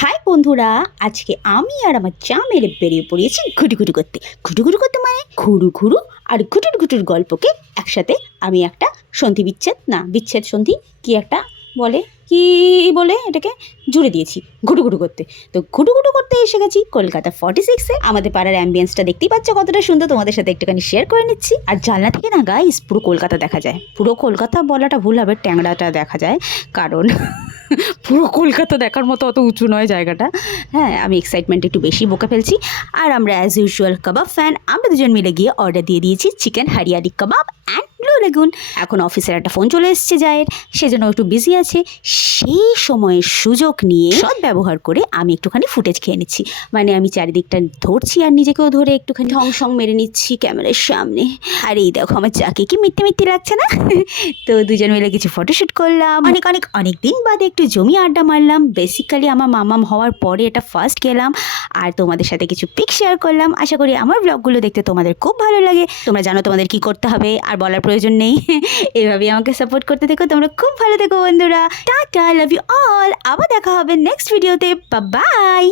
High বন্ধুরা। আজকে আমি আর আমার চা মেরে বেরিয়ে পড়িয়েছি ঘুটু ঘুটু করতে। ঘুটু ঘুটু করতে মানে ঘুরু ঘুরু আর ঘুটুর ঘুটুর গল্পকে একসাথে আমি একটা সন্ধি বিচ্ছেদ, না, বিচ্ছেদ সন্ধি কি একটা বলে? কি বলে এটাকে? জুড়ে দিয়েছি ঘুটু ঘুটু করতে। তো ঘুটু ঘুটু করতে এসে গেছি কলকাতা ফর্টি সিক্সে আমাদের পাড়ার অ্যাম্বিয়েন্সটা দেখতেই পাচ্ছ কতটা সুন্দর। তোমাদের সাথে একটুখানি শেয়ার করে নিচ্ছি। আর জানলা থেকে না গাইস পুরো কলকাতা দেখা যায়। পুরো কলকাতা বলাটা ভুল হবে, ট্যাংরাটা দেখা যায়। কারণ পুরো কলকাতা দেখার মতো অত উঁচু নয় জায়গাটা। হ্যাঁ আমি এক্সাইটমেন্ট একটু বেশি বকে ফেলছি। আর আমরা অ্যাজ ইউজুয়াল কাবাব ফ্যান আমরা দুজন মিলে গিয়ে অর্ডার দিয়ে দিয়েছি চিকেন হারিয়ারি কাবাব অ্যান্ড লেগুন এখন অফিসের একটা ফোন চলে এসেছে জায়ের। সেজন্য একটু বিজি আছে, সেই সময়ের সুযোগ নিয়ে সব ব্যবহার করে আমি একটুখানি ফুটেজ খেয়ে নিচ্ছি। মানে আমি চারিদিকটা ধরছি আর নিজেকেও ধরে একটুখানি ঢং সং মেরে নিচ্ছি ক্যামেরার সামনে। আর এই দেখো আমার চাকে কি মিথ্যে মিথ্যে লাগছে না? তো দুজন মিলে কিছু ফটোশ্যুট করলাম। অনেক অনেক অনেক দিন বাদে একটু জমি আড্ডা মারলাম। বেসিক্যালি আমার মামাম হওয়ার পরে এটা ফার্স্ট গেলাম। আর তোমাদের সাথে কিছু পিক শেয়ার করলাম। আশা করি আমার ব্লগগুলো দেখতে তোমাদের খুব ভালো লাগে। তোমরা জানো তোমাদের কি করতে হবে। আর বলার প্রয়োজন নেই এভাবেই আমাকে সাপোর্ট করতে থেকো। তোমরা খুব ভালো থেকো বন্ধুরা। টাটা লাভ ইউ অল আবার দেখা হবে নেক্সট ভিডিওতে বাই